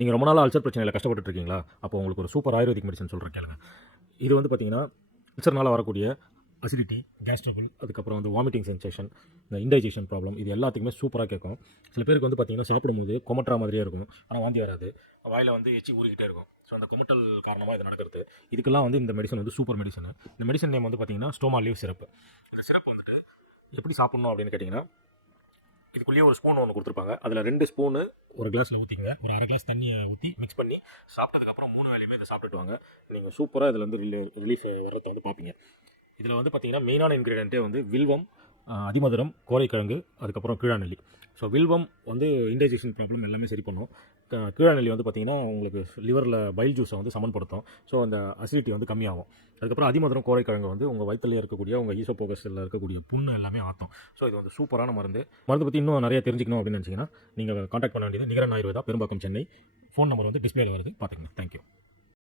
நீங்கள் ரொம்ப நாளாக அல்சர் பிரச்சனையில் கஷ்டப்பட்டுட்டு இருக்கீங்களா? அப்போ உங்களுக்கு ஒரு சூப்பர் ஆயுர்வேதிக் மெடிசன் சொல்கிறேன் கேளுங்க. இது வந்து பார்த்தீங்கன்னா, அல்சர்னால வரக்கூடிய அசிடிட்டி, கேஸ் ட்ரபிள், அதுக்கப்புறம் வந்து வாமிட்டிங் சென்சேஷன், இந்த இன்டைஜஷன் ப்ராப்ளம், இது எல்லாத்துக்குமே சூப்பராக கேட்கும். சில பேருக்கு வந்து பார்த்தீங்கன்னா, சாப்பிடும்போது கொமட்டுற மாதிரியே இருக்கும். ஆனால் வாந்தி வராது. வாயில் வந்து எச்சி ஊறிக்கிட்டே இருக்கும். ஸோ அந்த கொமட்டல் காரணமாக இது நடக்கிறது. இதுக்கெல்லாம் வந்து இந்த மெடிசன் வந்து சூப்பர் மெடிசன். இந்த மெடிசன் நேம் வந்து பார்த்தீங்கன்னா, ஸ்டோமா லீவ் சிரப். இந்த சிரப் வந்துட்டு எப்படி சாப்பிட்ணும் அப்படின்னு கேட்டிங்கன்னா, இதுக்குள்ளேயே ஒரு ஸ்பூன் ஒன்று கொடுத்துருப்பாங்க. அதில் 2 ஸ்பூனு ஒரு கிளாஸில் ஊற்றிங்க. ஒரு அரை கிளாஸ் தண்ணியை ஊற்றி மிக்ஸ் பண்ணி சாப்பிட்டதுக்கப்புறம் 3 வேளையுமே இதை சாப்பிட்டுட்டு வாங்க. நீங்கள் சூப்பராக இதில் வந்து ரிலீஃப் வர்றதை வந்து பார்ப்பீங்க. இதில் வந்து பார்த்தீங்கன்னா மெயினான இன்க்ரீடியண்ட்டே வந்து வில்வம், அதிமதுரம், கோரைக்கிழங்கு, அதுக்கப்புறம் கீழாநெல்லி. ஸோ வில்வம் வந்து இன்டைஜஷன் ப்ராப்ளம் எல்லாமே சரி பண்ணும். கீழாநெல்லி வந்து பார்த்திங்கன்னா உங்களுக்கு லிவரில் பைல் ஜூஸை வந்து சமன்படுத்தும். ஸோ அந்த அசிடிட்டி வந்து கம்மியாகும். அதுக்கப்புறம் அதிமதுரம், கோரைக்கிழங்கு வந்து உங்கள் வயிற்றுலேயே இருக்கக்கூடிய உங்கள் ஈசோபோகஸில் இருக்கக்கூடிய புண்ணு எல்லாமே ஆற்றும். ஸோ இது வந்து சூப்பரான மருந்து. பற்றி இன்னும் நிறைய தெரிஞ்சுக்கணும் அப்படின்னு நினச்சிங்கன்னா நீங்கள் காண்டாக்ட் பண்ண வேண்டியது நிகரன் ஆயுர்வேதா, பெரும்பாக்கம், சென்னை. ஃபோன் நம்பர் வந்து டிஸ்பிளேல வருது, பார்த்துக்கங்க. தேங்க்யூ.